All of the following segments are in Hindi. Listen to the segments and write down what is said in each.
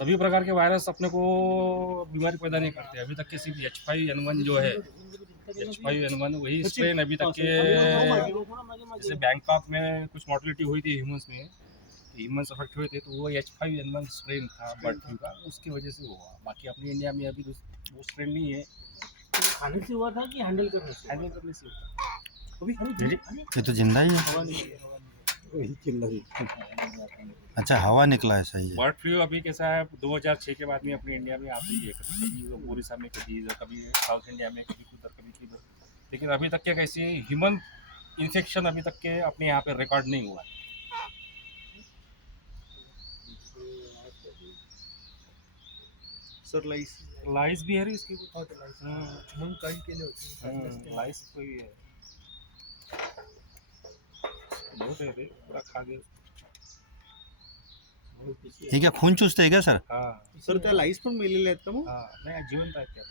सभी प्रकार के वायरस अपने को बीमारी पैदा नहीं करते। अभी तक के सिर्फ H5N1 जो है, H5N1 वही स्ट्रेन अभी तक के, जैसे बैंकॉक में कुछ मॉर्टेलिटी हुई थी ह्यूमंस में, ह्यूमंस अफेक्ट हुए थे, तो वो H5N1 स्ट्रेन था बर्ड फ्लू का, उसकी वजह से हुआ। बाकी अपने इंडिया में अभी वो स्ट्रेन नहीं है। खाने से हुआ था कि हैंडल करने से? हैंडल करने से हुआ। ये तो जिंदा ही है। वही चिल्ला रही। अच्छा, हवा निकला है, सही है। बर्ड फ्लू अभी कैसा है, 2006 के बाद में अपने इंडिया में आती है, कभी उड़ीसा में, कभी साउथ इंडिया में, कभी किधर कभी किधर, लेकिन अभी तक के कैसे ह्यूमन इन्फेक्शन अभी तक के अपने यहाँ पे रिकॉर्ड नहीं हुआ है। सर लाइस भी है रे इसकी, मग काही केले होते लाइस कोई है, बहुत है रे, पूरा खा गए। ये क्या खून चूसते है क्या सर? हाँ सर त्या लाईस पण मेलेले आहेत का मग? हाँ, नहीं जिवंत है क्या,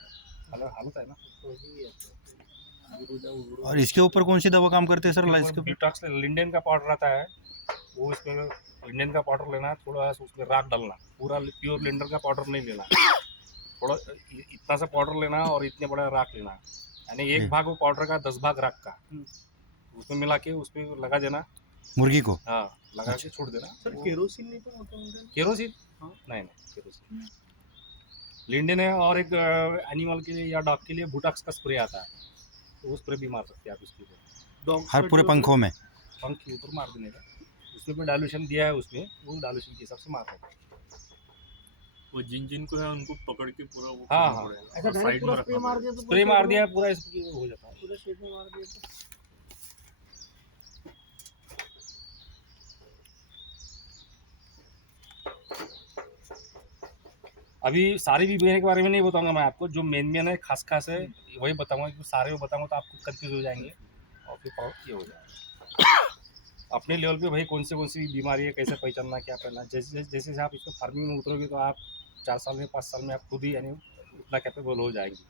हालत है ना। और इसके ऊपर कौन सी दवा काम करते हैं सर? लाइस के ऊपर डिटॉक्स लिंडेन का पाउडर आता है, वो इसमें लिंडेन का पाउडर लेना, थोड़ा सा उसमें राख डालना, पूरा प्योर लिंडेन का पाउडर नहीं लेना, थोड़ा इतना सा पाउडर लेना और इतने बड़ा राख लेना, यानी एक भाग वो पाउडर का 10 भाग राख का, उसमें मिला के उसमें लगा देना मुर्गी को। हाँ, लगा के छोड़ देना। सर केरोसिन नहीं पण होतं म्हणजे? केरोसिन? हाँ। नहीं केरोसिन, लिंडेन है, और एक एनिमल के लिए या डॉग के लिए बुटाक्स का स्प्रे आता है, तो वो स्प्रे भी मार सकते हैं आप इसके ऊपर, हर पूरे पंखों में। पंख के ऊपर मार देने का, उसमें भी डायल्यूशन दिया है, उसमें वो डायल्यूशन के हिसाब से मार सकते हैं। वो जिन को है उनको पकड़ के पूरा वो हाँ, करना हाँ। पड़ेगा, ऐसा और डायरेक्ट साइड में पूरा स्प्रे रखना मार पड़ेगा। दिया तो स्प्रे मार दिया पूरा, इसकी हो जाता है। पूरा शेड में मार दिया तो अभी सारी बीमारी के बारे में नहीं बताऊंगा मैं आपको, जो मेन है खास है वही बताऊंगा, क्योंकि सारे में बताऊंगा तो आपको कंफ्यूज हो जाएंगे और फिर ये हो जाएगा। अपने लेवल पे भाई कौन सी बीमारी है, कैसे पहचानना, क्या करना, जैसे जैसे आप इसको फार्मिंग में उतरोगे तो आप 4 साल में 5 साल में आप खुद ही यानी उतना कैपेबल हो जाएंगे।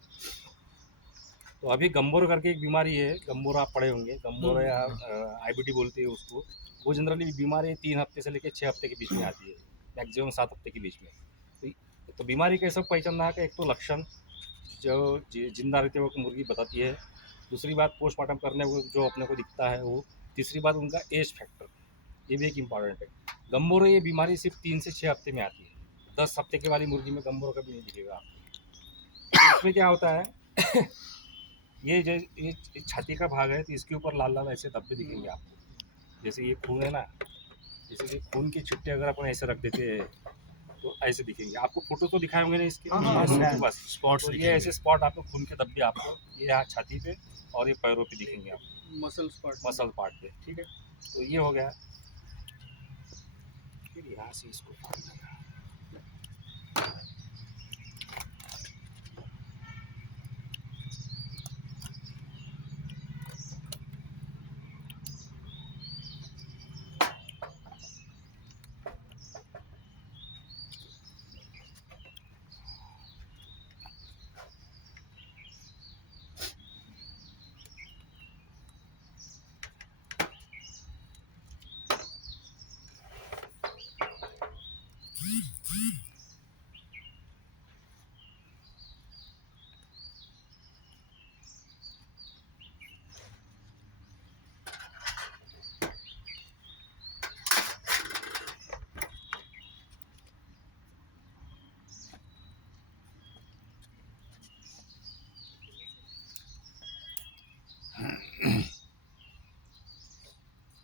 तो अभी गम्बोर करके एक बीमारी है, गम्बोर आप पढ़े होंगे, गम्बोर या IBD बोलते हैं उसको। वो जनरली बीमारी 3 हफ्ते से लेकर 6 हफ्ते के बीच में आती है, मैक्सिमम 7 हफ्ते के बीच में। तो बीमारी कैसे पहचानना है, एक तो लक्षण जो जिंदा रहते वक्त मुर्गी बताती है, दूसरी बात पोस्टमार्टम करने को जो अपने को दिखता है वो, तीसरी बात उनका एज फैक्टर, ये भी एक इम्पॉर्टेंट है। गम्बोर ये बीमारी सिर्फ 3 से 6 हफ्ते में आती है, 10 हफ्ते के वाली मुर्गी में गम्बोर कभी नहीं दिखेगा आपको। तो इसमें क्या होता है ये छाती का भाग है, तो इसके ऊपर लाल लाल ऐसे धब्बे दिखेंगे आपको, जैसे ये खून है ना, जैसे कि खून के छिट्टे अगर अपन ऐसे रख देते हैं तो ऐसे दिखेंगे आपको। फोटो तो दिखाए होंगे ना इसके, बस स्पॉट्स तो ये ऐसे स्पॉट आपको खून के धब्बे आपको ये यहाँ छाती पे और ये पैरों पे दिखेंगे आपको, मसल पार्ट पे, ठीक है। तो ये हो गया, फिर यहाँ से इसको फाड़ना है।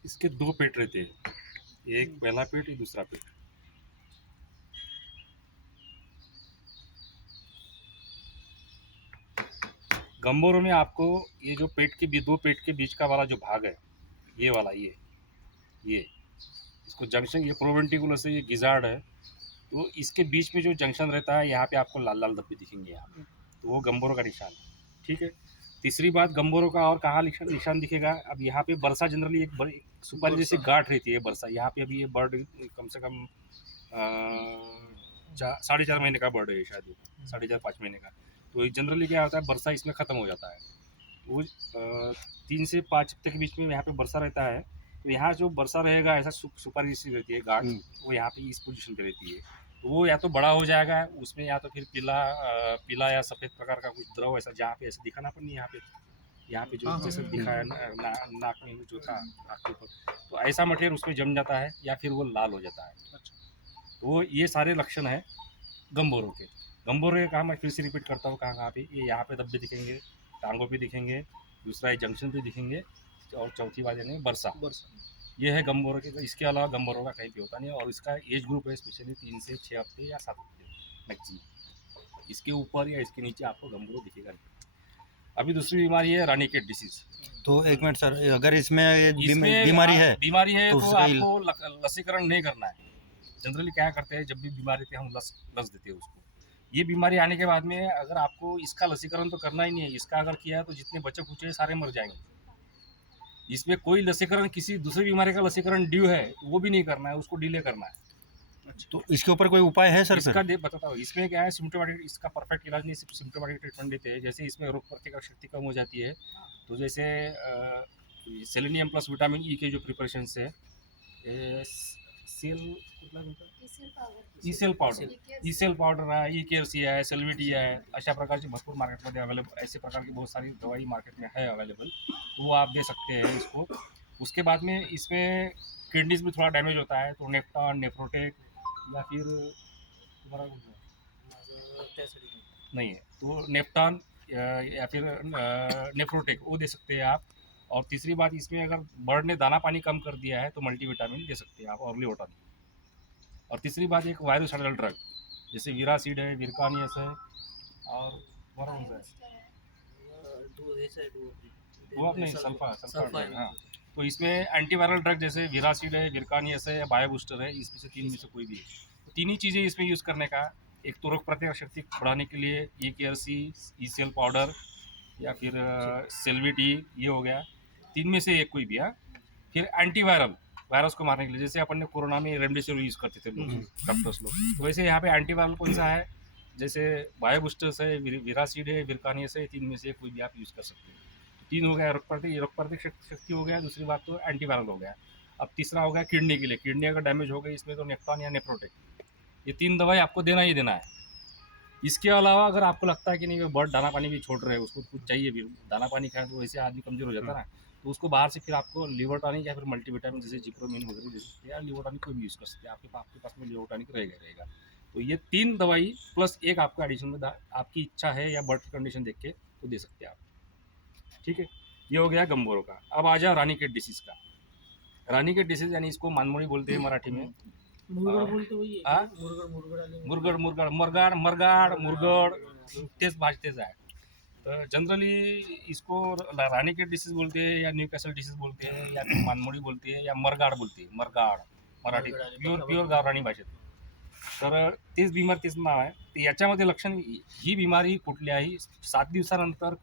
इसके 2 पेट रहते हैं, एक पहला पेट, एक दूसरा पेट। गम्बोरों में आपको ये जो पेट के 2 पेट के बीच का वाला जो भाग है, ये वाला ये इसको जंक्शन, ये प्रोवेंटिकुलर से ये गिजार्ड है, तो इसके बीच में जो जंक्शन रहता है यहाँ पे आपको लाल लाल धब्बे दिखेंगे यहाँ पे, तो वो गम्बोरों का निशान है, ठीक है। तीसरी बात, गम्बोरों का और कहाँ निशान दिखेगा, अब यहाँ पे बरसा जनरली एक सुपारी जैसी गांठ रहती है बरसा, यहाँ पे अभी ये बर्ड कम से कम 4.5 महीने का बर्ड है शायद, 4.5-5 महीने का। तो जनरली क्या होता है, बरसा इसमें ख़त्म हो जाता है, वो 3 से 5 हफ्ते के बीच में यहाँ पे बरसा रहता है। तो यहाँ जो बरसा रहेगा ऐसा सुपारी जैसी रहती है गांठ, वो यहाँ पे इस पोजीशन पे रहती है, तो वो या तो बड़ा हो जाएगा, उसमें या तो फिर पीला या सफ़ेद प्रकार का कुछ द्रव ऐसा, जहाँ पे ऐसे दिखाना पर नहीं, यहाँ पे जो हाँ, हाँ, जैसे हाँ। दिखा है नाक में जो था, नाक के ऊपर, तो ऐसा मटेरियल उसमें जम जाता है या फिर वो लाल हो जाता है। तो वो ये सारे लक्षण हैं गम्बोरों के। गम्बोरों के कहा मैं फिर से रिपीट करता हूँ, कहाँ पे ये यहाँ पे धब्बे दिखेंगे, टांगों पे दिखेंगे, दूसरा ये जंक्शन पे दिखेंगे, और चौथी बात यानी बरसा। ये है गम्बोरों के। इसके अलावा गम्बोरों का कहीं भी होता नहीं है, और इसका एज ग्रुप है स्पेशली 3 से 6 हफ्ते या 7 हफ्ते मैक्सिमम। इसके ऊपर या इसके नीचे आपको गम्बोरो दिखेगा नहीं। अभी दूसरी बीमारी है रानीखेत डिसीज। तो एक मिनट सर, अगर इसमें ये इसमें बीमारी है बीमारी है तो तो उसका आपको लसीकरण नहीं करना है। जनरली क्या करते हैं, जब भी बीमारी थी हम लस देते हैं उसको। ये बीमारी आने के बाद में अगर आपको इसका लसीकरण तो करना ही नहीं है, इसका अगर किया है तो जितने बच्चे कुचे सारे मर जाएंगे। इसमें कोई लसीकरण, किसी दूसरी बीमारी का लसीकरण ड्यू है तो वो भी नहीं करना है, उसको डिले करना है। तो इसके ऊपर कोई उपाय है सर? इसका बताता हूँ, इसमें क्या है, सिम्टोमेटिक, इसका परफेक्ट इलाज नहीं, सिर्फ सिम्टोमेटिक ट्रीटमेंट देते हैं। जैसे इसमें रोग प्रतिकारक शक्ति कम हो जाती है, तो जैसे सेलेनियम प्लस विटामिन ई के जो प्रिपरेशन है, सेल पावडर आहे, ई केअरसी आहे, सेल्विटी आहे, अशा प्रकारची भरपूर मार्केटमध्ये अवेलेबल, ऐसे प्रकार की बहुत सारी दवाई मार्केट में है अवेलेबल, वो आप दे सकते हैं इसको। उसके बाद में इसमें किडनीज में थोड़ा डैमेज होता है तो नेफ्टॉन, नेफ्रोटेक या फिर तुम्हारा नहीं है तो नेफ्टॉन या फिर नेफ्रोटेक वो दे सकते हैं आप। और तीसरी बात, इसमें अगर बर्ड ने दाना पानी कम कर दिया है तो मल्टीविटामिन दे सकते हैं आप, और लिवोटान। और तीसरी बात, एक वायरोसाइडल ड्रग जैसे विरासीड है, विरकानियस है, और वो आप नहीं, सल्फा हाँ। तो इसमें एंटीवायरल ड्रग जैसे विरासीड है, विरकानियस है या बायोबूस्टर है, इसमें से 3 में से कोई भी है। तो 3 ही चीज़ें इसमें यूज़ करने का। एक तो रोग प्रतिकारक शक्ति बढ़ाने के लिए ई केयरसी, ईसीएल पाउडर या फिर सेल्विटी, ये हो गया। 3 में से एक कोई भी। हाँ, फिर एंटीवायरल, वायरस को मारने के लिए, जैसे अपन ने कोरोना में रेमडेसिविर यूज़ करते थे लोग, डॉक्टर्स लोग, तो वैसे यहाँ पे एंटीवायरल कौन सा है, जैसे बायोबूस्टर्स है, विरासीड है, विरकानियस है, 3 में से कोई भी आप यूज़ कर सकते हैं। 3 हो गया रोग प्रतिकारक शक्ति हो गया, दूसरी बात तो एंटीवायरल हो गया। अब तीसरा हो गया किडनी के लिए। किडनी अगर डैमेज हो गई इसमें तो नेफ्टॉन या नेफ्रोटेक, ये 3 दवाई आपको देना ही देना है। इसके अलावा अगर आपको लगता है कि नहीं, वो बर्ड दाना पानी भी छोड़ रहे हैं, उसको कुछ चाहिए भी, दाना पानी खाए तो वैसे आदमी कमजोर हो जाता है ना, तो उसको बाहर से फिर आपको लिवर टॉनिक या फिर मल्टीविटामिन जैसे जिप्रोमिन वगैरह दे सकते हैं, या लिवर टॉनिक कोई भी यूज़ कर सकते हैं। आपके पास में लिवर टॉनिक रहेगा। तो ये 3 दवाई प्लस एक आपका एडिशन में आपकी इच्छा है या बर्ड की कंडीशन देख के तो दे सकते हैं आप। ठीक है, ये हो गया गम्बोरों का। अब आ जाओ रानीखेत डिसीज़ का। रानीखेत डिसीज़ यानी इसको मानमोड़ी बोलते हैं मराठी में। मुरगड बोलते वही हाँ? है, मुरगड आले मुरगड तेच तेच आहे। तर जनरली इसको रानीखेत डिसीज बोलते हैं या न्यूकॅसल डिसीज बोलते हैं या फिर मानमोडी बोलते हैं या मरगाड बोलते हैं, मरगाड मराठी प्युअर गावरानी भाषेत। तर तेच बिमार, तेच नाव आहे। तर याच्यामध्ये लक्षण, ही बीमारी कुठल्याही 7 दिवसानंतर,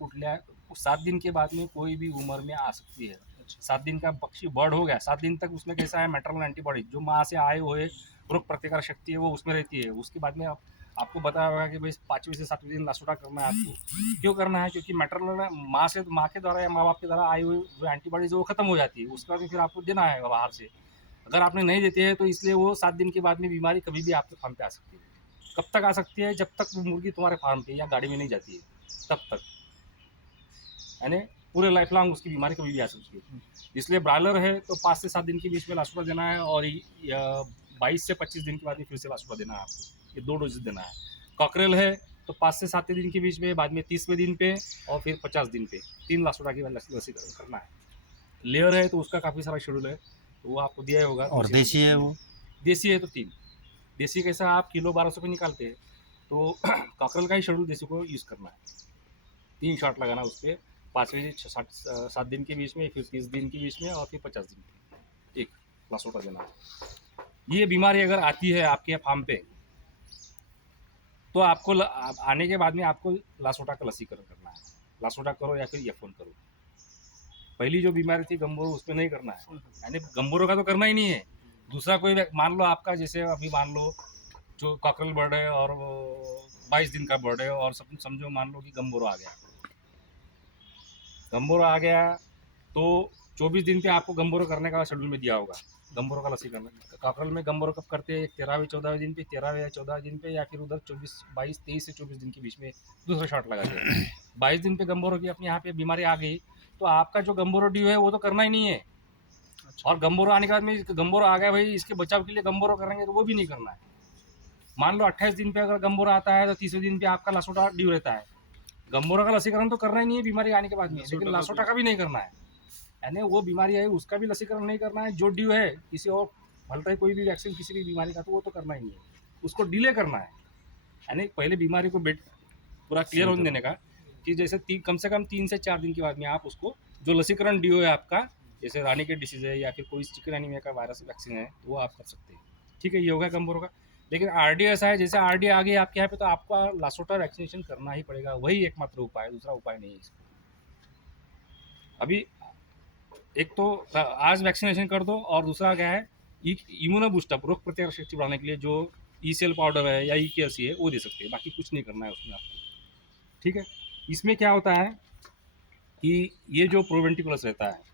7 दिन के बाद में कोई भी उम्र में आ सकती है। 7 दिन का पक्षी बर्ड हो गया, 7 दिन तक उसमें कैसा है, मैटरनल एंटीबॉडी जो माँ से आए हुए रोग प्रतिकार शक्ति है वो उसमें रहती है। उसके बाद में आपको बताया होगा कि भाई 5वें से 7वें दिन लासोटा करना है आपको। क्यों करना है? क्योंकि मैटरनल माँ के द्वारा या माँ बाप के द्वारा आई हुई जो एंटीबॉडीज वो खत्म हो जाती है, उसके बाद फिर आपको देना है बाहर से। अगर आपने नहीं देते हैं तो इसलिए वो 7 दिन के बाद में बीमारी कभी भी आपके फार्म पे आ सकती है। कब तक आ सकती है? जब तक वो मुर्गी तुम्हारे फार्म पे या गाड़ी में नहीं जाती है, तब तक, यानी पूरे लाइफ लॉन्ग उसकी बीमारी कभी भी आ सकती है। इसलिए ब्रायलर है तो 5 से 7 दिन के बीच में लासोटा देना है, और 22 से 25 दिन के बाद में फिर से लासोटा देना है आपको। ये 2 डोज देना है। कॉकरेल है तो 5 से 7 दिन के बीच में, बाद में 30वें दिन पे और फिर 50 दिन पे 3 लासोटा की लसीकरण करना है। लेयर है तो उसका काफ़ी सारा शेड्यूल है, तो वो आपको दिया होगा। और देसी है वो? देसी है तो 3। देसी कैसा आप किलो 1200 पे निकालते हैं, तो कॉकरेल का ही शेड्यूल देसी को यूज़ करना है। 3 शॉट लगाना उस पर 5वें से 7 दिन के बीच में, फिर 30 दिन के बीच में और फिर 50 दिन पे एक लासोटा देना। ये बीमारी अगर आती है आपके फार्म पे तो आपको आने के बाद में आपको लासोटा का लसीकरण करना है। लासोटा करो या फिर F1 करो। पहली जो बीमारी थी गम्बोरो, उसमें नहीं करना है, यानी गम्बोरो का तो करना ही नहीं है। दूसरा कोई मान लो आपका, जैसे अभी मान लो जो कॉकरेल बर्ड है और 22 दिन का बर्ड है, और समझो मान लो कि गम्बोरो आ गया तो 24 दिन पे आपको गम्बोरो करने का शेड्यूल में दिया होगा। गम्बोरो का लसीकरण। काकरल में गम्बोरो कब करते हैं? 13वें 14वें दिन पे, 13वें या 14वें दिन पे, या फिर उधर 24 22 23 से 24 दिन के बीच में दूसरा शॉट लगाते हैं। 22 दिन पे गम्बोरो की अपने यहाँ पे बीमारी आ गई तो आपका जो गम्बोरो ड्यू है वो तो करना ही नहीं है। और गम्बोरो आने के बाद में गम्बोरो आ गया भाई, इसके बचाव के लिए गम्बोरो करेंगे तो वो भी नहीं करना है। मान लो 28 दिन पे अगर गम्बोरो आता है तो 30वें दिन पे आपका लासोटा ड्यू रहता है। गम्बोरो का लसीकरण तो करना ही नहीं है बीमारी आने के बाद में, लेकिन लासोटा का भी नहीं करना है। यानी वो बीमारी है उसका भी लसीकरण नहीं करना है। जो ड्यू है किसी और फलता है कोई भी वैक्सीन किसी भी बीमारी का तो वो तो करना ही नहीं है, उसको डिले करना है। यानी पहले बीमारी को पूरा क्लियर होने देने का कि जैसे कम से कम 3 से 4 दिन के बाद में आप उसको जो लसीकरण ड्यू है आपका, जैसे रानी के डिसीज है या फिर कोई चिकन एनीमिया का वायरस वैक्सीन है वो आप कर सकते हैं। ठीक है, ये होगा गम्बोरो का। लेकिन आरडी ऐसा है, जैसे आरडी आ गई आपके यहाँ पे तो आपका लासोटा वैक्सीनेशन करना ही पड़ेगा, वही एकमात्र उपाय है, दूसरा उपाय नहीं है इसका। अभी एक तो आज वैक्सीनेशन कर दो और दूसरा क्या है, इम्यूनो बूस्टअप, रोग प्रतिकारक शक्ति बढ़ाने के लिए जो ई-सेल पाउडर है या ई-केसी है वो दे सकते हैं, बाकी कुछ नहीं करना है उसमें आपको। ठीक है, इसमें क्या होता है कि ये जो प्रोवेंटिकुलस रहता है,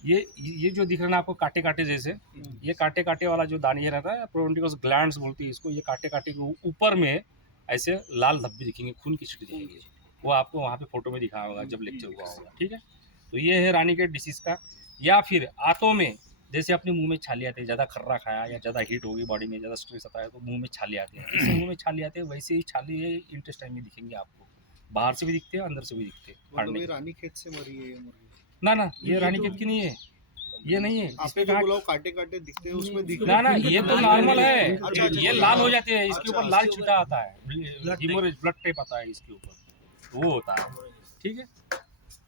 ये जो दिख रहा है ना आपको कांटे कांटे जैसे, ये कांटे कांटे वाला जो दाने रहता है प्रोवेंटिकुलस ग्लैंड्स बोलती है इसको। ये कांटे कांटे के ऊपर में ऐसे लाल धब्बे दिखेंगे, खून की छींटे दिखेंगी, वो आपको वहाँ पे फोटो में दिखाया होगा जब लेक्चर हुआ होगा। ठीक है, तो ये है रानीखेत डिसीज का। या फिर आंतों में जैसे अपने मुंह में छाले आते हैं, ज़्यादा खर्रा खाया या ज़्यादा हीट होगी बॉडी में, ज़्यादा स्ट्रेस आता है तो मुंह में छाले आते हैं। जैसे मुंह में छाले आते हैं वैसे ही छाले इंटेस्टाइन में दिखेंगे आपको, बाहर से भी दिखते हैं अंदर से भी दिखते हैं। मतलब ये रानीखेत से मरी है ये मुर्गी? ना ये रानीखेत की नहीं है, ये नहीं है। आपके जो बोला कांटे कांटे दिखते हैं उसमें दिख ना ये तो नॉर्मल है, अच्छा, ये लाल हो जाते हैं, इसके अच्छा, ऊपर लाल छींटा आता है, हीमोरेज ब्लड टेप आता है इसके ऊपर, वो होता है। ठीक है,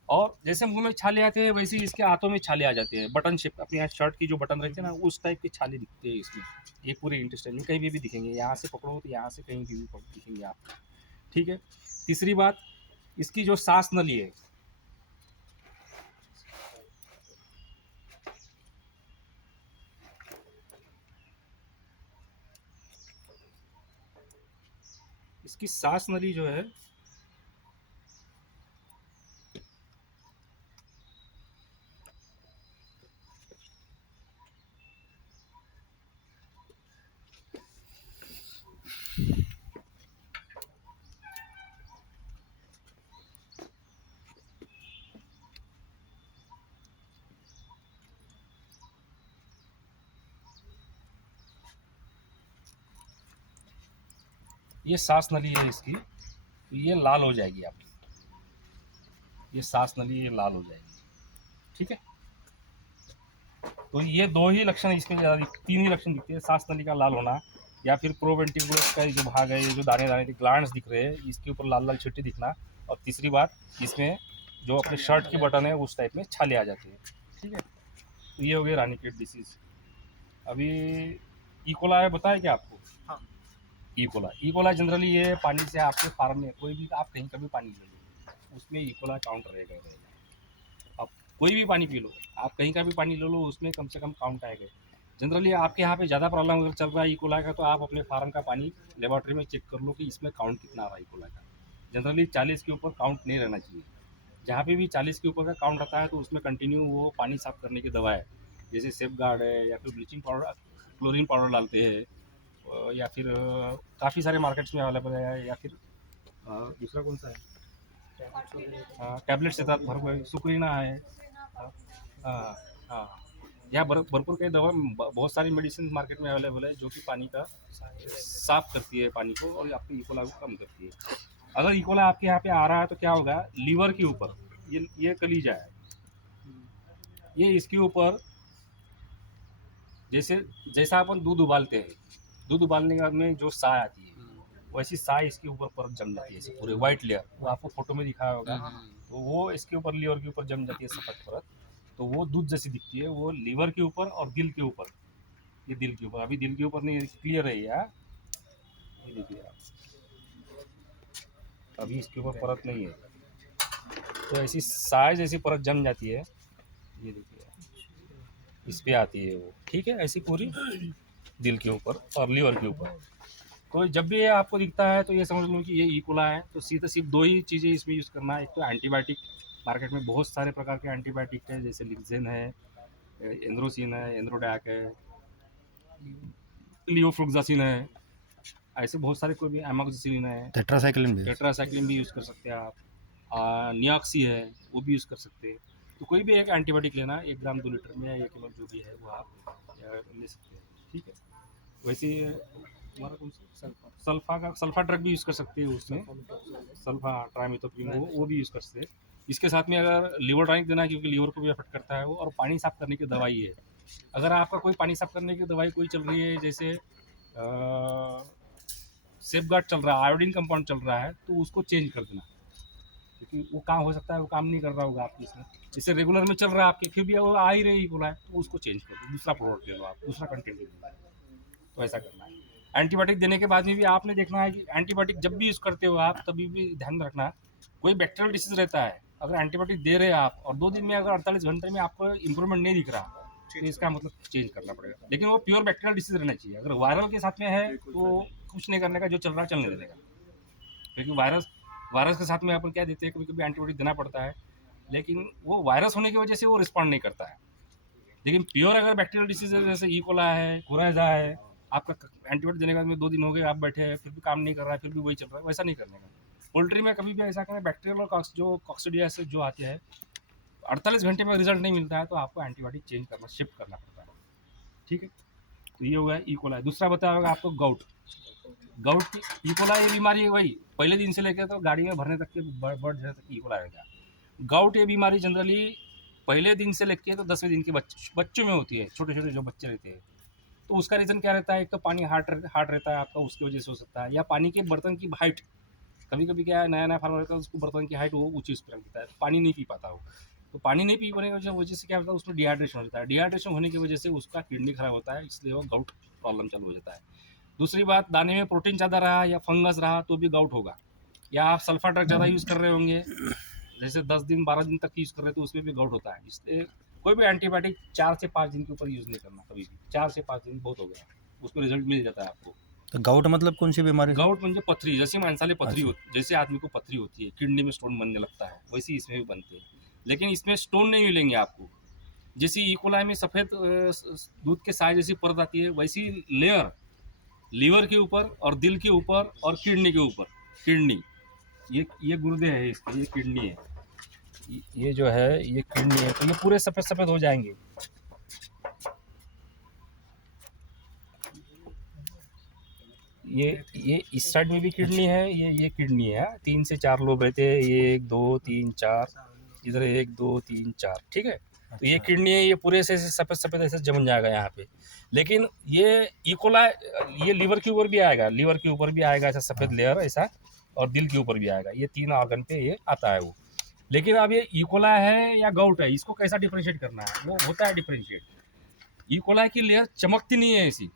और जैसे मुंह में छाले आते हैं वैसे ही इसके हाथों में छाले आ जाते हैं, बटन शेप, अपनी यहाँ शर्ट की जो बटन रहते हैं ना उस टाइप के छाले दिखते हैं इसमें। ये पूरे इंटेस्टाइन में कहीं भी दिखेंगे, यहाँ से पकड़ो तो यहाँ से कहीं भी दिखेंगे आपको। ठीक है, तीसरी बात, इसकी जो सांस नली है, इसकी सांस नली जो है ये सांस नली है इसकी, तो ये लाल हो जाएगी आपकी, ये सांस नली ये लाल हो जाएगी। ठीक है, तो ये दो ही लक्षण इसमें ज़्यादा, 3 ही लक्षण दिखते हैं, सांस नली का लाल होना या फिर प्रोवेंटिकुलस का जो भाग है, ये जो दाने दाने ग्लैंड्स दिख रहे हैं इसके ऊपर लाल लाल छींटे दिखना, और तीसरी बात इसमें जो अपने शर्ट की बटन है उस टाइप में छाले आ जाते हैं। ठीक है, तो ये हो गया रानीखेत डिसीज। अभी इकोला है, बताया क्या आपको? हाँ। इकोला जनरली ये पानी से आपके फार्म में कोई भी आप कहीं का भी पानी ले लो उसमें इकोला काउंट रहेगा। आप कोई भी पानी पी लो, आप कहीं का भी पानी ले लो उसमें कम से कम काउंट आएगा। जनरली आपके यहाँ पे ज़्यादा प्रॉब्लम अगर चल रहा है इकोला का तो आप अपने फार्म का पानी लेबॉर्ट्री में चेक कर लो कि इसमें काउंट कितना आ रहा है इकोला का। जनरली 40 के ऊपर काउंट नहीं रहना चाहिए। जहाँ पे भी 40 के ऊपर का काउंट आता है तो उसमें कंटिन्यू वो पानी साफ करने की दवा है, जैसे सेफगार्ड है या फिर ब्लीचिंग पाउडर, क्लोरीन पाउडर डालते हैं, या फिर काफ़ी सारे मार्केट्स में अवेलेबल है, या फिर दूसरा कौन सा है, टैबलेट्स येतात भरपूर, सुक्रीना है, हाँ हाँ, यहाँ भरपूर कई दवा, बहुत सारी मेडिसिन मार्केट में अवेलेबल है जो कि पानी का साफ करती है पानी को और आपकी इकोला को कम करती है। अगर इकोला आपके यहाँ पे आ रहा है तो क्या होगा, लीवर के ऊपर ये कलीजा है, ये इसके ऊपर जैसा अपन दूध उबालते हैं, दूध उबालने के बाद में जो साय आती है वैसी साय इसके ऊपर परत जम जाती है, पूरे वाइट लेयर, वो आपको फोटो में दिखाया होगा, तो वो इसके ऊपर लीवर के ऊपर जम जाती है सफेद परत, तो वो दूध जैसी दिखती है। वो लीवर के ऊपर और दिल के ऊपर, ये दिल के ऊपर, अभी दिल के ऊपर नहीं, क्लियर है यार, ये देखिए आप, अभी इसके ऊपर परत नहीं है, तो ऐसी साय जैसी परत जम जाती है, ये देखिए इस पे आती है वो। ठीक है, ऐसी पूरी दिल के ऊपर और लीवर के ऊपर। तो जब भी ये आपको दिखता है तो ये समझ लो कि ये इकोला है। तो सीधा सिर्फ 2 ही चीज़ें इसमें यूज़ करना है, एक तो एंटीबायोटिक, मार्केट में बहुत सारे प्रकार के एंटीबायोटिक हैं, जैसे लिक्जेन है, एंड्रोसिन है, एंड्रोडैक है, लियोफ्लुक्सासिन है, ऐसे बहुत सारे कोई भी एमोक्सिसिलिन है, टेट्रासाइक्लिन भी है। टेट्रासाइक्लिन भी यूज़ कर सकते हैं आप, नियाक्सी है वो भी यूज़ कर सकते हैं। तो कोई भी एक एंटीबायोटिक लेना 1 ग्राम 2 लीटर में या 1 ml जो भी है वो आप ले सकते हैं, ठीक है। वैसे ही हमारा कौन सा सल्फा ड्रग भी यूज़ कर सकते हैं उसमें, सल्फा ट्राइमेथोप्रिम वो भी यूज़ कर सकते हैं। इसके साथ में अगर लिवर टॉनिक देना है क्योंकि लिवर को भी अफेक्ट करता है वो, और पानी साफ़ करने की दवाई है। अगर आपका कोई पानी साफ़ करने की दवाई कोई चल रही है, जैसे सेफगार्ड चल रहा है, आयोडीन कंपाउंड चल रहा है, तो उसको चेंज कर देना, क्योंकि वो काम हो सकता है वो काम नहीं कर रहा होगा आपके इसमें, जैसे रेगुलर में चल रहा है आपके, फिर भी वो आ ही रही बोला है, तो उसको चेंज कर दो, दूसरा प्रोडक्ट ले लो आप, दूसरा कंटेंट ले लो, तो ऐसा करना है। एंटीबायोटिक देने के बाद में भी आपने देखना है कि एंटीबायोटिक जब भी यूज़ करते हो आप, तभी भी ध्यान रखना, कोई बैक्टीरियल डिसीज रहता है, अगर एंटीबायोटिक दे रहे हैं आप और 2 दिन में अगर 48 घंटे में आपको इंप्रूवमेंट नहीं दिख रहा, तो इसका मतलब चेंज करना पड़ेगा। लेकिन वो प्योर बैक्टीरियल डिसीज रहना चाहिए। अगर वायरल के साथ में है तो कुछ नहीं करने का, जो चल रहा है चलने देने का, क्योंकि वायरस के साथ में अपन क्या देते हैं, कभी कभी एंटीबायोटिक देना पड़ता है, लेकिन वो वायरस होने की वजह से वो रिस्पॉन्ड नहीं करता है। लेकिन प्योर अगर बैक्टीरियल डिसीज है, जैसे ईकोला है, कोराइजा है, आपका एंटीबायोटिक देने के बाद में 2 दिन हो गए, आप बैठे हैं, फिर भी काम नहीं कर रहा है, फिर भी वही चल रहा है, वैसा नहीं करने का। पोल्ट्री में कभी भी ऐसा करें, बैक्टीरियल और जो कॉक्सीडियासिस जो आते हैं, 48 घंटे में रिजल्ट नहीं मिलता है, तो आपको एंटीबायोटिक चेंज करना, शिफ्ट करना पड़ता है, ठीक है। तो ये हो गया ईकोला। दूसरा बताया होगा आपको गाउट की ईकोला, ये बीमारी है वही पहले दिन से लेकर तो गाड़ी में भरने तक के बढ़ जाने तक ईकोला रहेगा। गाउट ये बीमारी जनरली पहले दिन से लेके तो 10वें दिन के बच्चों में होती है, छोटे छोटे जो बच्चे रहते हैं। तो उसका रीज़न क्या रहता है, एक तो पानी हार्ड रहता है आपका, उसकी वजह से हो सकता है, या पानी के बर्तन की हाइट, कभी कभी क्या है, नया फार्मर रहता है, उसको बर्तन की हाइट वो ऊँची उस पर रख देता है, पानी नहीं पी पाता हो, तो पानी नहीं पी पाने की वजह से क्या होता है, उसमें डिहाइड्रेशन हो जाता है, डिहाइड्रेशन होने की वजह से उसका किडनी खराब होता है, इसलिए वो गाउट प्रॉब्लम चालू हो जाता है। दूसरी बात, दाने में प्रोटीन ज़्यादा रहा या फंगस रहा तो भी गाउट होगा, या आप सल्फा ड्रग ज़्यादा यूज़ कर रहे होंगे, जैसे 10 दिन 12 दिन तक यूज़ कर रहे हैं, तो उसमें भी गाउट होता है। इसलिए कोई भी एंटीबायोटिक 4 से 5 दिन के ऊपर यूज़ नहीं करना कभी भी, 4 से 5 दिन बहुत हो गया, उसमें रिजल्ट मिल जाता है आपको। तो गाउट मतलब कौन सी बीमारी? गाउट म्हणजे पथरी, जैसे माणसाले पथरी अच्छा। होती, जैसे आदमी को पथरी होती है, किडनी में स्टोन बनने लगता है, वैसे ही इसमें भी बनते हैं, लेकिन इसमें स्टोन नहीं मिलेंगे आपको। जैसे इकोलाई में सफ़ेद दूध के साय जैसी परत आती है, वैसी लेयर लीवर के ऊपर और दिल के ऊपर और किडनी के ऊपर, किडनी ये गुर्दे है इसके, ये किडनी है, ये जो है ये किडनी है, तो ये पूरे सफ़ेद सफ़ेद हो जाएंगे। ये इस साइड में भी किडनी है, ये किडनी है, 3 से 4 लोब रहते हैं, ये 1 2 3 4, इधर 1 2 3 4, ठीक है। तो ये किडनी है, ये पूरे से सफ़ेद सफ़ेद ऐसे जम जाएगा यहाँ पे। लेकिन ये इकोला ये लीवर के ऊपर भी आएगा, लीवर के ऊपर भी आएगा ऐसा सफ़ेद लेयर ऐसा, और दिल के ऊपर भी आएगा, ये 3 ऑर्गन पे ये आता है वो। लेकिन अब ये इकोला है या गाउट है, इसको कैसा डिफ्रेंशिएट करना है, वो होता है डिफ्रेंशिएट। इकोला की लेयर चमकती नहीं है ऐसी,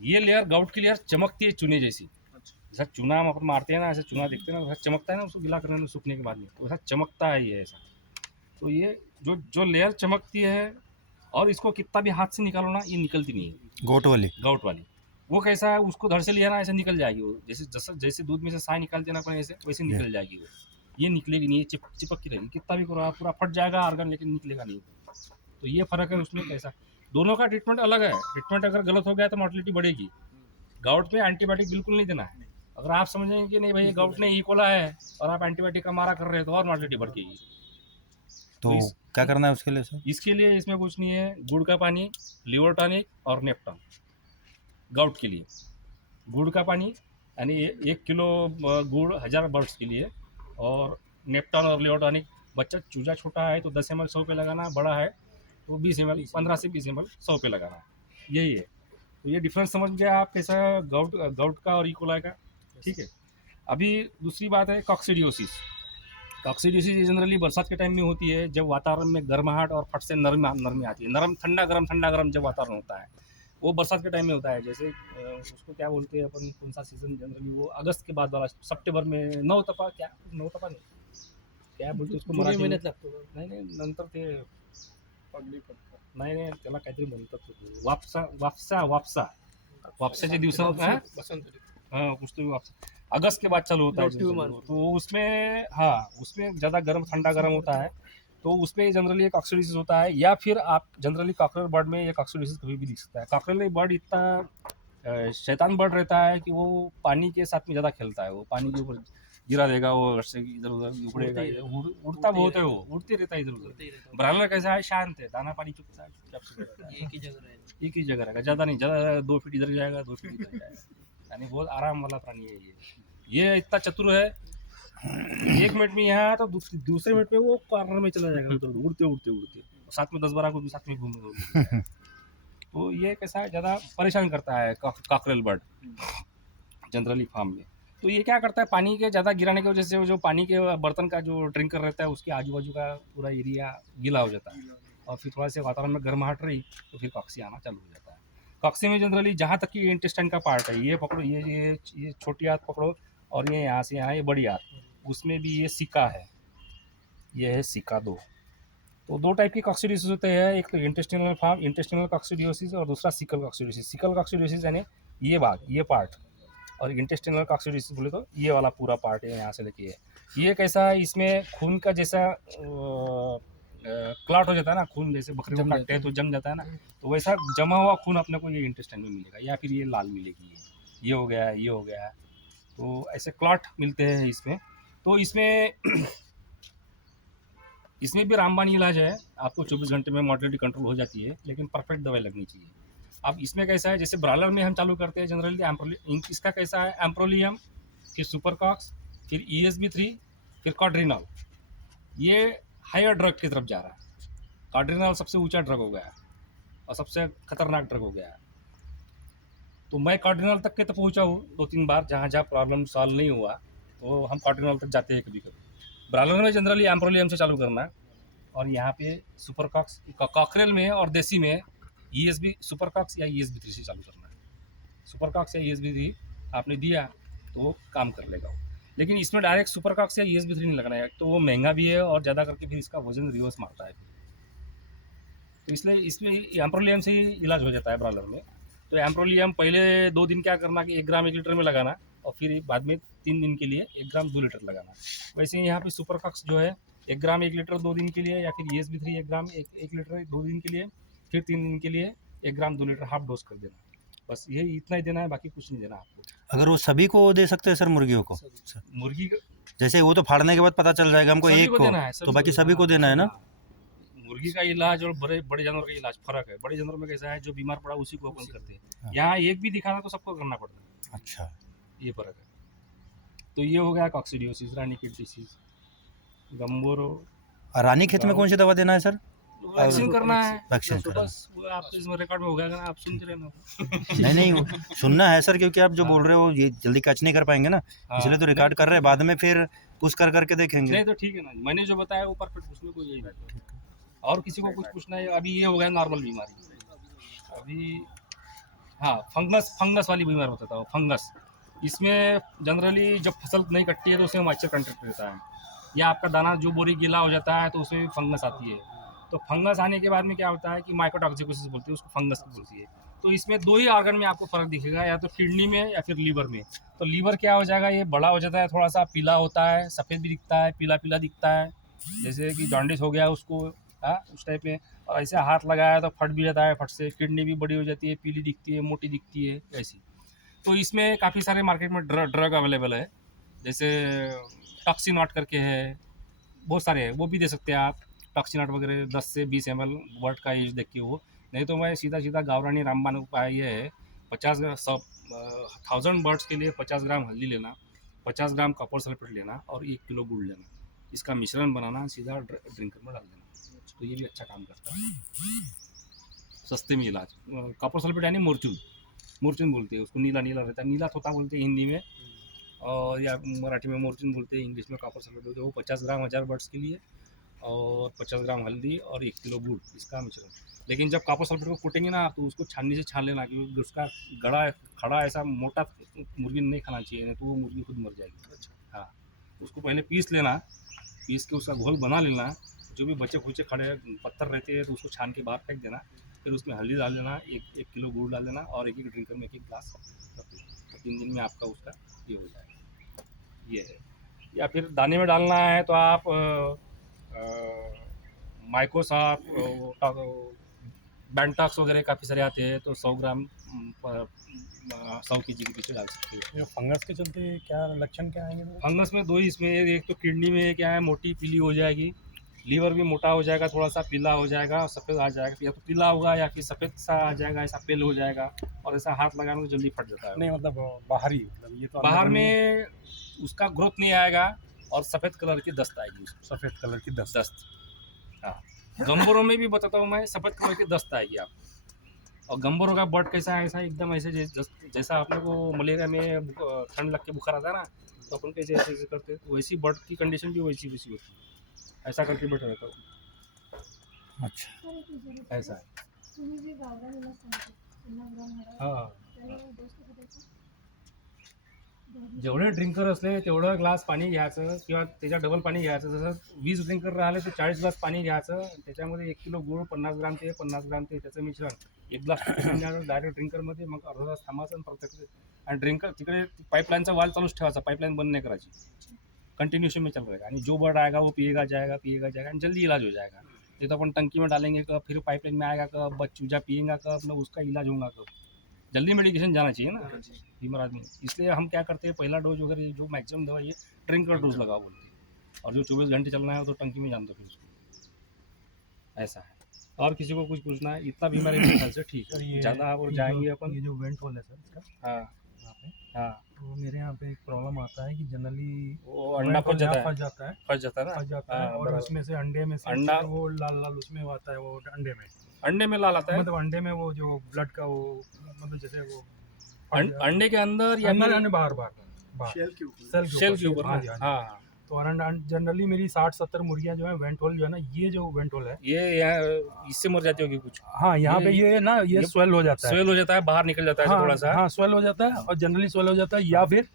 ये लेयर गाउट की लेयर चमकती है चूने जैसी, जैसा चूना हम अपन मारते हैं ना, ऐसा चूना देखते हैं ना, वैसा चमकता है ना, उसको गिला करने में सूखने के बाद में, तो वैसा चमकता है ये ऐसा। तो ये जो लेयर चमकती है, और इसको कितना भी हाथ से निकालो ना, ये निकलती नहीं है। गोट वाली वो कैसा है, उसको धड़ से लिया ना ऐसे निकल जाएगी वो, जैसे दूध में से साय निकालते ना अपन ऐसे, वैसे निकल जाएगी वो, ये निकलेगी नहीं, ये चिपक की रहेगी, कितना भी करो पूरा फट जाएगा ऑर्गन, लेकिन निकलेगा नहीं। तो ये फ़र्क है उसमें कैसा, दोनों का ट्रीटमेंट अलग है। ट्रीटमेंट अगर गलत हो गया तो मॉर्टिलिटी बढ़ेगी। गाउट में एंटीबायोटिक बिल्कुल नहीं देना है। अगर आप समझेंगे कि नहीं भाई ये गाउट नहीं इकोला है और आप एंटीबायोटिक का मारा कर रहे हो, तो और मॉर्टिलिटी बढ़ेगी। तो क्या करना है उसके लिए सर? इसके लिए इसमें कुछ नहीं है, गुड़ का पानी, लिवर टॉनिक और नेप्टॉन। गाउट के लिए गुड़ का पानी यानी 1 किलो गुड़ 1000 बर्ड्स के लिए, और नेप्टॉन और लिवर टॉनिक, बच्चा चूजा छोटा है तो 10 ml 100 पे लगाना, बड़ा है तो 20 ml 15 से 20 ml 100 पे लगाना, यही है। तो ये डिफरेंस समझ गया आप कैसा गाउट का और इकोलाई का, ठीक है। अभी दूसरी बात है कॉक्सीडियोसिस। कॉक्सीडियोसिस जनरली बरसात के टाइम में होती है, जब वातावरण में गर्माहट और फट से नरमी आती है, नरम ठंडा गरम जब वातावरण होता है, वो बरसात के टाइम में होता है। जैसे उसको क्या बोलते हैं अपन, कौन सा सीज़न, जनरली वो अगस्त के बाद वाला, सितंबर में नवतपा नहीं क्या बोलते उसको जुलै मराठी महिन्यात लागतो का? नाही नंतर ते नाही त्याला काहीतरी म्हणतात, वापसाच्या दिवसात बसंत ऋतू. हाँ कुछ तो वापस अगस्त के बाद चालू होता है Rotative जनरली। monsoon. तो उसमें हाँ, उसमें ज़्यादा गर्म ठंडा गर्म होता है, तो उसमें जनरली एक ऑक्सीडिसिस होता है, या फिर आप जनरली कॉकरेल बर्ड में एक ऑक्सीडिसिस कभी भी दिख सकता है। कॉकरेल बर्ड इतना शैतान बर्ड रहता है कि वो पानी के साथ में ज़्यादा खेलता है, वो पानी के ऊपर गिरा देगा, वो अगर से इधर उधर उड़ेगा, उड़ता बहुत है, वो उड़ते रहता है इधर उधर। ब्रायलर कैसा है, शांत है, दाना पानी चुपता है, चुपचाप से बैठता है, एक ही जगह रहेगा। एक ही जगह रहेगा, ज़्यादा नहीं, ज़्यादा 2 फीट इधर जाएगा, 2 फीट इधर जाएगा, यानी बहुत आराम वाला प्राणी है ये इतना चतुर है, 1 मिनट में यहाँ तो दूसरे मिनट में वो कॉर्नर में चला जाएगा, उधर उड़ते उड़ते उड़ते, साथ में 10-12 को भी साथ में घूम। तो ये कैसा है, ज़्यादा परेशान करता है कॉकरेल बर्ड जनरली फार्म में। तो ये क्या करता है, पानी के ज़्यादा गिराने की वजह से जो पानी के बर्तन का जो ड्रिंकर रहता है उसके आजू बाजू का पूरा एरिया गीला हो जाता है, और फिर थोड़ा सा वातावरण में गर्माहट रही तो फिर कॉक्सी आना चालू हो जाता है। कॉक्सी में जनरली जहाँ तक कि इंटेस्टाइन का पार्ट है, ये पकड़ो, ये छोटी आंत पकड़ो, और ये यहाँ से यहाँ ये बड़ी आंत, उसमें भी ये सिका है, ये है सिका 2। तो 2 टाइप की कॉक्सीडियोसिस होते हैं, एक तो इंटेस्टिनल कॉक्सीडियोसिस और दूसरा सिकल कॉक्सीडियोसिस। सिकल कॉक्सीडियोसिस यानी ये भाग, ये पार्ट, और इंटेस्टिनल कॉक्सीडियोसिस बोले तो ये वाला पूरा पार्ट है, यहाँ से लेके ये कैसा है, इसमें खून का जैसा क्लॉट हो जाता है ना, खून जैसे बकरी को काटते हैं तो जम जाता है ना, तो वैसा जमा हुआ खून अपने को ये इंटेस्टाइन में मिलेगा, या फिर ये लाल मिलेगी, ये हो गया, ये हो गया, तो ऐसे क्लॉट मिलते हैं इसमें। तो इसमें भी रामबाण इलाज है, आपको 24 घंटे में मॉर्टेलिटी कंट्रोल हो जाती है, लेकिन परफेक्ट दवाई लगनी चाहिए। अब इसमें कैसा है, जैसे ब्रॉयलर में हम चालू करते हैं जनरली इसका कैसा है, एम्प्रोलियम, फिर सुपरकॉक्स, फिर ESB3, फिर कॉड्रिनॉल, ये हायर ड्रग की तरफ जा रहा है। कॉड्रिनॉल सबसे ऊंचा ड्रग हो गया है और सबसे खतरनाक ड्रग हो गया है। तो मैं कॉड्रिनॉल तक के तो पहुँचा हूँ 2-3 बार, जहाँ जहाँ प्रॉब्लम सॉल्व नहीं हुआ तो हम कॉड्रिनॉल तक जाते हैं कभी कभी। ब्रॉयलर में जनरली एम्प्रोलियम से चालू करना है, और यहाँ पे सुपरकॉक्स, कॉकरेल में और देसी में ESB सुपरकॉक्स या ESB3 से चालू करना है। सुपरकॉक्स या ESB3 आपने दिया तो वो काम कर लेगा वो, लेकिन इसमें डायरेक्ट सुपरकॉक्स या ESB3 नहीं लगना है, तो वो महंगा भी है और ज़्यादा करके फिर इसका वजन रिवर्स मारता है, तो इसलिए इसमें एम्प्रोलियम से ही इलाज हो जाता है ब्रॉयलर में। तो एम्प्रोलियम पहले 2 दिन क्या करना कि 1 ग्राम 1 लीटर में लगाना, और फिर बाद में 3 दिन के लिए 1 ग्राम 2 लीटर लगाना। वैसे ही यहाँ पे सुपरकॉक्स जो है 1 ग्राम 1 लीटर 2 दिन के लिए, या फिर ESB3 1 ग्राम 1 लीटर 2 दिन के लिए, फिर 3 दिन के लिए 1 ग्राम 2 लीटर हाफ डोज कर देना, बस ये इतना ही देना है, बाकी कुछ नहीं देना आपको। अगर वो सभी को दे सकते हैं सर मुर्गियों को? मुर्गी का जैसे वो तो फाड़ने के बाद पता चल जाएगा हमको सभी एक को, देना है, तो बाकी सभी को देना है ना? हाँ। मुर्गी का इलाज और बड़े जानवर का इलाज फर्क है। बड़े जानवर में कैसा है, जो बीमार पड़ा उसी को अपन करते हैं, हाँ। यहाँ एक भी दिखाना तो सबको करना पड़ता है, अच्छा, ये फर्क है। तो ये हो गया कॉक्सीडियोसिस, रानीखेत डिसीज, गम्बोरो। और रानीखेत में कौन सी दवा देना है सर? वैक्सीन करना है, वैक्सीन तो करना बस वो आपके इसमें रिकॉर्ड में हो गया, आप सुनते रहना। नहीं नहीं, सुनना है सर, क्योंकि आप जो बोल रहे हो ये जल्दी कैच नहीं कर पाएंगे ना, इसलिए तो रिकॉर्ड कर रहे हैं, बाद में फिर पुश कर करके देखेंगे। नहीं तो ठीक है ना, मैंने जो बताया वो परफेक्ट, उसमें कोई यही बात नहीं। और किसी को कुछ पूछना है? अभी ये हो गया नॉर्मल बीमारी, अभी हाँ फंगस वाली बीमारी होता था, वो फंगस। इसमें जनरली जब फसल नहीं कटती है तो उसमें मॉइस्चर कंटेंट रहता है, या आपका दाना जो बोरी गीला हो जाता है तो उसमें भी फंगस आती है। तो फंगस आने के बाद में क्या होता है कि माइकोटॉक्सिकोसिस बोलते हैं उसको, फंगस बोलती है। तो इसमें 2 ही ऑर्गन में आपको फर्क दिखेगा, या तो किडनी में या फिर लीवर में। तो लीवर क्या हो जाएगा, ये बड़ा हो जाता है, थोड़ा सा पीला होता है, सफ़ेद भी दिखता है, पीला पीला दिखता है, जैसे कि जॉन्डिस हो गया उसको, उस टाइप में। और ऐसे हाथ लगाया तो फट भी जाता है, फट से। किडनी भी बड़ी हो जाती है, पीली दिखती है, मोटी दिखती है, ऐसी। तो इसमें काफ़ी सारे मार्केट में ड्रग अवेलेबल है, जैसे टॉक्सिनॉट करके है, बहुत सारे हैं, वो भी दे सकते हैं आप। टॉक्सिनॉट वगैरह 10 से 20 ml वर्ड का यूज देख के वो, नहीं तो मैं सीधा गावरानी रामबाण उपाय ये है, 1000 बर्ड्स के लिए 50 ग्राम हल्दी लेना, 50 ग्राम कॉपर सल्फेट लेना और 1 किलो गुड़ लेना, इसका मिश्रण बनाना, सीधा ड्रिंकर में डाल देना, तो ये भी अच्छा काम करता है, सस्ते में इलाज। कॉपर सल्फेट यानी मोरचून बोलते हैं उसको, नीला नीला रहता है, नीला तोता बोलते हैं हिंदी में, और या मराठी में मोरचून बोलते हैं, इंग्लिश में कॉपर सल्फेट बोलते हैं। वो 50 ग्राम 1000 बर्ड्स के लिए, और 50 ग्राम हल्दी और 1 किलो गुड़, इसका मिश्रण। लेकिन जब कॉपर सल्फेट को कूटेंगे ना, तो उसको छाननी से छान लेना, क्योंकि उसका खड़ा ऐसा मोटा मुर्गी नहीं खाना चाहिए, नहीं तो वो मुर्गी खुद मर जाएगी। हाँ, उसको पहले पीस लेना, पीस के उसका घोल बना लेना, जो भी बचे खुचे खड़े पत्थर रहते हैं तो उसको छान के बाहर फेंक देना, फिर उसमें हल्दी डाल देना, 1 किलो गुड़ डाल देना, और 1 ड्रिंकर में 1 ग्लास रख देना, तो 3 दिन में आपका उसका ये हो जाएगा, ये है। या फिर दाने में डालना है तो आप माइकोसाप, बैंटॉक्स वगैरह काफ़ी सारे आते हैं, तो 100 ग्राम 100 केजी के पीछे डाल सकते हो। ये फंगस के चलते क्या लक्षण क्या आएंगे? फंगस में दो ही इसमें, एक तो किडनी में क्या है, मोटी पीली हो जाएगी, लीवर भी मोटा हो जाएगा, थोड़ा सा पीला हो जाएगा, सफ़ेद आ जाएगा, या तो पीला होगा या फिर सफ़ेद सा आ जाएगा, ऐसा पेल हो जाएगा, और ऐसा हाथ लगाने में जल्दी फट जाता है। नहीं मतलब बाहरी, मतलब ये तो बाहर में उसका ग्रोथ नहीं आएगा और सफ़ेद कलर की दस्त आएगी उसको। सफेद कलर की दस्त। दस्त, हाँ। गंबरों में भी बताता हूँ मैं, सफ़ेद कलर की दस्त आएगी आप। और गंबरों का बर्ड कैसा है, ऐसा एकदम ऐसे जैसा अपने को मलेरिया में ठंड लग के बुखार आता है ना, तो अपन कैसे ऐसे ऐसे करते हैं, वैसी बर्ड की कंडीशन भी वैसी वैसी होती है, ऐसा करके बैठा रहता हूँ। अच्छा, ऐसा है, हाँ। जेवढे ड्रिंकर असले तेवढं ग्लास पाणी घ्यायचं किंवा त्याच्या डबल पाणी घ्यायचं. जसं 20 ड्रिंकर राहिले तर 40 ग्लास पाणी घ्यायचं. त्याच्यामध्ये 1 किलो गूळ, 50 ग्राम ते, 50 ग्राम ते, त्याचं मिश्रण 1 ग्लास डायरेक्ट ड्रिंकरमध्ये, मग अर्धा तास थांबायचं आणि प्रत्येक आणि ड्रिंकर तिकडे पाईपलाईनचा वाल चालूच ठेवायचा, पाईपलाईन बंद नाही करायची, कंटिन्यूशन में चल रहेगा. आणि जो बर्ड आएगा वो पिएगा जाएगा आणि जल्दी इलाज हो जाएगा. ये तो अपन टंकी में डालेंगे कब, फिर पाइपलाइन में आएगा कब, चूजा पिएगा कब, ना उसका इलाज होगा कब. जल्दी मेडिकेशन जाना चाहिए ना बीमार आदमी. इसलिए हम क्या करते हैं, पहला डोज वगैरह जो मैक्सिमम दवाई है ड्रिंकर डोज लगाओ बोलते हैं, और जो 24 घंटे चलना है तो टंकी में जान दो फिर उसको. ऐसा है. और किसी को कुछ पूछना है, इतना बीमारी मेरे ख्याल से ठीक सर है. ये ज़्यादा आप जाएंगे अपन. ये जो वेंट होल है सर इसका, हाँ यहाँ पे, हाँ, तो मेरे यहाँ पे एक प्रॉब्लम आता है कि जनरली वो अंडा फंस जाता है, फंस जाता है, फंस जाता है ना. फंस जाता है, हाँ, और बराबर. उसमें से अंडे में से अंडा- वो लाल लाल उसमें वो आता है, वो अंडे में, अंडे में लाल आता है. मतलब अंडे में वो जो ब्लड का वो, मतलब जैसे वो अंडे के अंदर या अंदर फिर अंडे बाहर बाहर बाहर शेल के ऊपर सेल शेल के ऊपर. हाँ जी, हाँ जी. हाँ, तो जनरली मेरी 60-70 मुर्गियाँ जो है वेंट होल जो है ना, ये जो वेंट होल है, ये यहाँ इससे मर जाती होगी कुछ. हाँ यहाँ पे ये ना ये ये स्वेल हो जाता है. स्वेल हो जाता है, बाहर निकल जाता है हाँ थोड़ा सा. हाँ स्वेल हो जाता है, और जनरली स्वेल हो जाता है, या फिर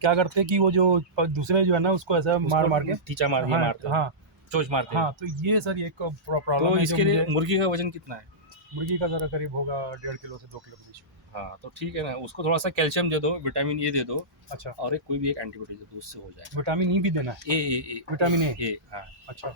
क्या करते हैं कि वो जो दूसरे जो है ना उसको ऐसा मार मार के, टीचा मार के हाँ मारते हैं, हाँ चोच मारते हैं. हाँ, तो ये सर एक प्रॉब्लम तो है इसके जो लिए मुझे- मुर्गी का वजन कितना है? मुर्गी का जरा करीब होगा 1.5 किलो से 2 किलो के बीच में. हाँ, तो ठीक है ना, उसको थोड़ा सा कैल्शियम दे दो, विटामिन ए दे दो, अच्छा, और कोई भी एक एंटीबायोटिक दे दो, उससे हो जाएगा. विटामिन ई भी देना है? ए विटामिन ए, ए, हाँ. अच्छा.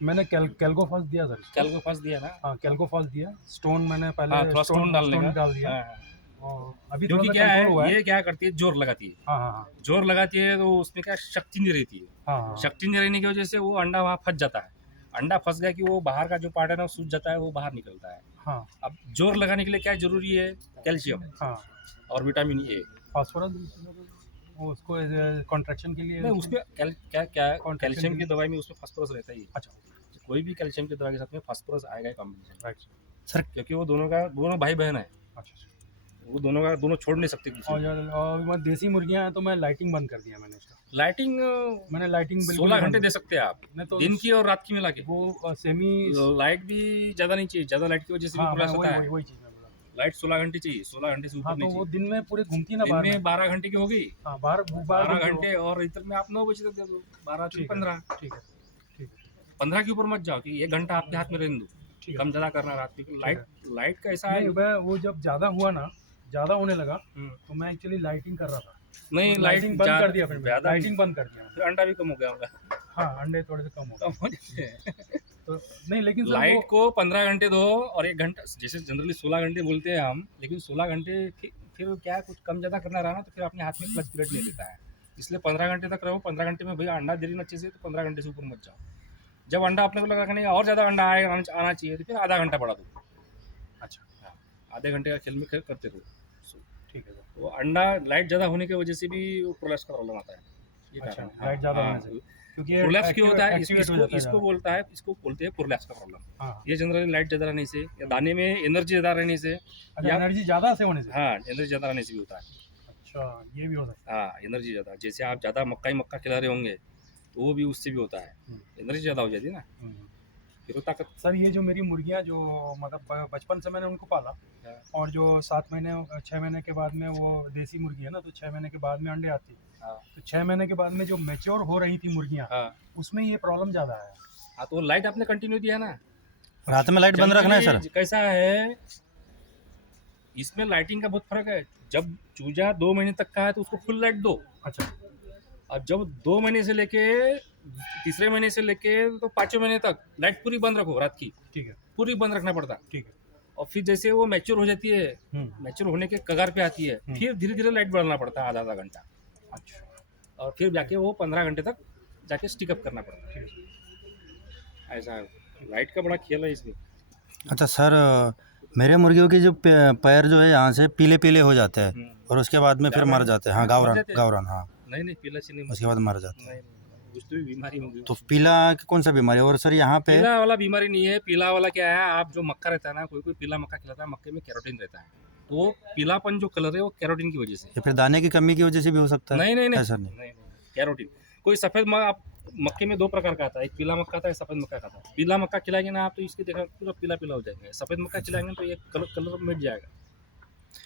मैंने कैल्कोफॉस दिया सर. कैल को पास दिया ना. हाँ कैल्कोफॉस दिया. स्टोन मैंने पहले हाँ, थोड़ा स्टोन डालने का. डाल दिया. हाँ, और अभी क्योंकि थोड़ा क्या कंट्रोल हुआ है, है. ये क्या करती है, जोर लगाती है. हाँ हाँ हाँ जोर लगाती है तो उसमें क्या शक्ति नहीं रहती है. हाँ हाँ शक्ति नहीं रहने की वजह से वो अंडा वहाँ फंस जाता है. अंडा फंस गया कि वो बाहर का जो पार्ट है ना, वो सूज जाता है, वो बाहर निकलता है. हाँ अब जोर लगाने के लिए क्या जरूरी है, कैल्शियम हाँ. और विटामिन ए. फास्फोरस वो उसको कॉन्ट्रैक्शन के लिए. नहीं, उसमें क्या क्या Contraction कैल्शियम के की दवाई में उसमें फास्फोरस रहता ही है. अच्छा, कोई भी कैल्शियम की दवाई के साथ में फास्फोरस आएगा कॉम्बिनेशन. राइट. सर क्योंकि वो दोनों भाई बहन है, अच्छा. वो दोनों छोड़ नहीं सकते किसी को. और मैं देसी मुर्गियाँ हैं तो मैं लाइटिंग बंद कर दिया मैंने उसका. लाइटिंग मैंने लाइटिंग 16 घंटे दे सकते हैं आप, नहीं तो दिन की और रात की मिला के. वो सेमी. लाइट भी ज़्यादा नहीं चाहिए, ज़्यादा लाइट की वजह से भी हाँ प्रॉब्लम होता है. वही चीज़ मैं बोला. लाइट 16 घंटे चाहिए, 16 घंटे से हाँ ऊपर तो नहीं वो चाहिए. दिन में पूरे घूमती है ना दिन बाहर में में. 12 घंटे की हो गई, हाँ 12 घंटे, और इधर में आप 9 बजे तक दे दो, 12 से ठीक है. 15. ठीक है ठीक है 15 के ऊपर मत जाओ कि 1 घंटा आपके हाथ में रहने दो. ठीक है. कम ज़्यादा करना रात में. लाइट का ऐसा है. नहीं मैं वो जब ज़्यादा हुआ ना, ज़्यादा होने लगा, हम्म. तो मैं एक्चुअली लाइटिंग कर रहा था. नहीं, तो लाइट लाइटिंग बंद कर दिया फिर. ज़्यादा लाइटिंग बंद कर दिया. फिर अंडा भी कम हो गया होगा. हाँ अंडे थोड़े से कम हो गए. कम हो जाते हैं. तो नहीं लेकिन सर लाइट वो, को 15 घंटे दो और 1 घंटा, जैसे जनरली 16 घंटे बोलते हैं हम, लेकिन 16 घंटे फिर क्या कुछ कम ज़्यादा करना रहा ना, तो फिर अपने हाथ में क्लच पीरियड नहीं देता है. इसलिए 15 घंटे तक रहो. 15 घंटे में भैया अंडा दे रही अच्छे से, तो 15 घंटे से ऊपर मत जाओ. जब अंडा अपने को लगा कि नहीं और ज़्यादा अंडा आना चाहिए, तो फिर आधा घंटा बढ़ा दो. अच्छा हाँ, आधे घंटे का खेल में करते रहो. ठीक है सर. वो अंडा लाइट ज़्यादा होने की वजह से भी प्रोलैप्स का प्रॉब्लम आता है. ये अच्छा, कारण है. लाइट ज़्यादा हाँ, होने से. क्योंकि ये प्रोलैप्स क्यों होता है, एक्टिवेट हो जाता है इसको ज़्यादा. बोलता है, इसको बोलते हैं प्रोलैप्स का प्रॉब्लम. हाँ ये जनरली लाइट ज़्यादा रहने से, या दाने में एनर्जी ज़्यादा रहने से, अच्छा. या- एनर्जी ज़्यादा से होने से. हाँ, एनर्जी ज़्यादा रहने से भी होता है. अच्छा ये भी हो सकता हाँ, एनर्जी ज़्यादा, जैसे आप ज़्यादा मक्का खिला रहे होंगे, तो वो भी उससे भी होता है. हम्म. एनर्जी ज़्यादा हो जाती है ना, है. फिर वो ताकत. सर ये जो मेरी मुर्गियाँ जो मतलब बचपन से मैंने उनको पाला, हाँ. और जो 7 महीने 6 महीने के बाद में वो देसी मुर्गी है ना, तो 6 महीने के बाद में अंडे आती. हाँ. तो 6 महीने के बाद में जो मैच्योर हो रही थी मुर्गियाँ, हाँ, उसमें ये प्रॉब्लम ज़्यादा है. हाँ, तो लाइट आपने कंटिन्यू दिया ना. रात में लाइट बंद रखना है सर. जनरली कैसा है, इसमें लाइटिंग का बहुत फर्क है. जब चूजा 2 महीने तक का है तो उसको फुल लाइट दो. अच्छा अब जब 2 महीने से लेके तीसरे महीने से लेके तो 5वें महीने तक लाइट पूरी बंद रखो रात की, ठीक है पूरी बंद रखना पड़ता। ठीक है। और फिर जैसे वो मैच्योर हो जाती है, मैच्योर होने के कगार पे आती है, फिर धीरे धीरे लाइट बढ़ाना पड़ता है आधा घंटा, अच्छा और फिर जाके वो 15 घंटे तक जाके स्टिकअप करना पड़ता है। ऐसा है। लाइट का बड़ा खेल है इसमें। अच्छा सर, मेरे मुर्गियों के जो पैर जो है यहाँ से पीले पीले हो जाते हैं और उसके बाद में फिर मर जाते हैं। हाँ, गावरान गावरान, हाँ नहीं पीला चीनी उसके बाद मर जाते हैं। नहीं, कुछ तो भी बीमारी होगी। तो पीला कौन सा बीमारी है? और सर यहाँ पे पीला वाला बीमारी नहीं है। पीला वाला क्या है, आप जो मक्का रहता है ना, कोई कोई पीला मक्का खिलाता है, मक्के में कैरोटीन रहता है, तो वो पीलापन जो कलर है वो कैरोटीन की वजह से। या फिर दाने की कमी की वजह से भी हो सकता है? नहीं नहीं नहीं, ऐसा नहीं। नहीं, कैरोटीन। कोई सफेद आप मक्के में 2 प्रकार का आता है, एक पीला मक्का आता है, सफेद मक्का का आता है। पीला मक्का खिलाएंगे ना आप तो इसके देखा पूरा पीला पीला हो जाएगा। सफेद मक्का खिलाएंगे तो ये कलर मिट जाएगा,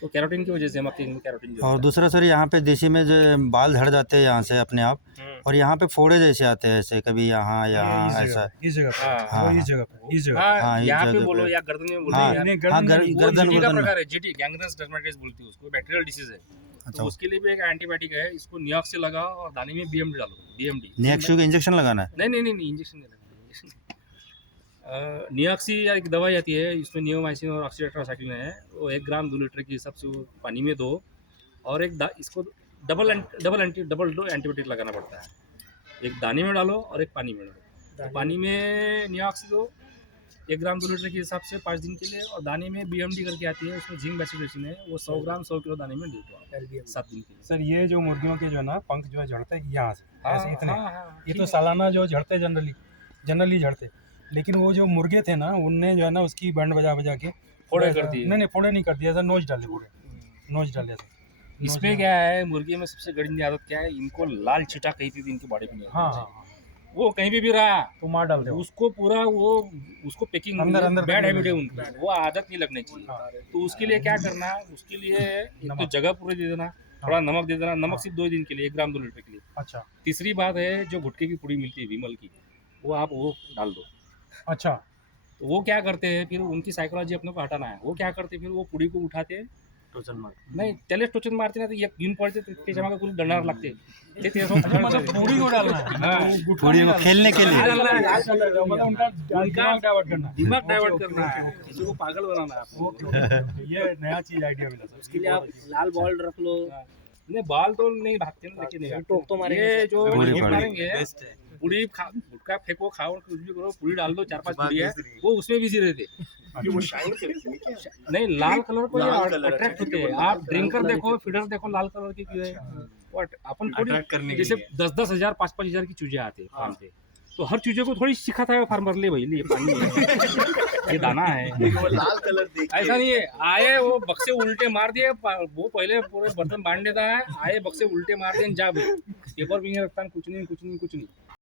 तो कैरोटीन की वजह से मक्के में कैरोटीन जो और होता है। दूसरा सर, यहाँ पे देसी में जो बाल झड़ जाते हैं यहाँ से अपने आप, और यहाँ पे फोड़े जैसे आते हैं, ऐसे कभी यहाँ यहाँ ऐसा। इस जगह पे, हाँ, वो इस जगह पे, इस जगह हाँ, हाँ, इस यहाँ पे जगह बोलो पे। या गर्दन में बोलो हाँ, या नहीं, हाँ, गर्दन वो गर्दन जीटी का वर्दन में। प्रकार है, जीटी गैंग्रेनस डर्मेटाइटिस बोलती है उसको, बैक्टीरियल डिसीज है। अच्छा, तो उसके लिए भी एक एंटीबायोटिक है, इसको नियॉक्स से लगाओ और दाने में बीएमडी डालो, बीएमडी। नियक्सू का इंजेक्शन लगाना है? नहीं इंजेक्शन नहीं लगता। नियॉक्सी एक दवाई आती है, इसमें नियोमाइसिन और ऑक्सीटेट्रासाइक्लिन है, वो 1 ग्राम 2 लीटर के हिसाब से वो पानी में दो, और इसको डबल एंटीबायोटिक लगाना पड़ता है। एक दाने में डालो और एक पानी में डालो। तो पानी में नियॉक्सी दो 1 ग्राम 2 लीटर के हिसाब से 5 दिन के लिए, और दाने में बीएमडी करके आती है, उसमें जिंक बेसिडेशन है, वो 100 ग्राम 100 किलो दाने में दे दो 7 दिन के लिए। सर ये जो मुर्गियों के जो है ना पंख जो है झड़ते हैं यहाँ से, ऐसे इतने। हाँ, ये तो सालाना जो झड़ते जनरली झड़ते, लेकिन वो जो मुर्गे थे ना उनने जो है ना उसकी बैंड बजा बजा के फोड़े कर दिए। नहीं फोड़े नहीं कर दिया, ऐसा नोच डाले पूरे, नोच डाले ऐसे। इसमें क्या है, मुर्गी में सबसे गंदी आदत क्या है, इनको लाल छिटा कहीं पे भी इनकी बॉडी पे नहीं हाँ होना हाँ चाहिए। वो कहीं भी रहा तो मार डालते हो। उसको पूरा वो उसको पैकिंग अंदर बैड तक हैबिट है नहीं उनकी, वो आदत नहीं लगनी चाहिए। तो उसके लिए क्या करना, उसके लिए एक तो जगह पूरी दे देना, थोड़ा नमक दे देना। नमक सिर्फ 2 दिन के लिए, 1 ग्राम 2 लीटर के लिए। अच्छा तीसरी बात है, जो गुटके की पुड़ी मिलती है विमल की, वो आप वो डाल दो। अच्छा तो वो क्या करते हैं, फिर उनकी साइकोलॉजी अपने को हटाना है। वो क्या करते हैं, फिर वो पुड़ी को उठाते हैं, नाही त्याला टोचन मारते ना, तर एक घेऊन पडते, त्याच्या मागे कोणी दंडावर लागते, ते मतलब पूरी को डालना है, हाँ। पूरी को खेलने के लिए। मतलब उनका दिमाग डाइवर्ट करना है। दिमाग डाइवर्ट करना है, किसी को पागल बनाना है आपको। ओके, ये नया चीज आइडिया मिला सर। उसके लिए आप लाल बॉल रख लो। नहीं बाल तो नहीं भागते ना, लेकिन नहीं टोक तो मारेंगे। ये जो पूरी ये पड़ी। मारेंगे, पूरी गुटखा फेंको, खाओ, कुछ भी करो, पूरी डाल दो, 4-5 पूरी है, वो उसमें बिजी रहते। नहीं, लाल कलर को अट्रैक्ट होते हैं। आप ड्रिंकर देखो, फीडर देखो, लाल कलर की क्यों है, अपन थोड़ी जैसे 10-10 हजार 5-5 हजार की चूजे आते हैं फार्म पे, तो हर चूजे को थोड़ी सिखाता है फार्मर, ले भाई ले पानी है, ये दाना है, लाल कलर देख ऐसा नहीं है। आए वो बक्से उल्टे मार दिए, वो पहले पूरे बर्तन बांध देता है, आए बक्से उल्टे मार दिए, जा भाई पेपर भी नहीं रखता, कुछ नहीं।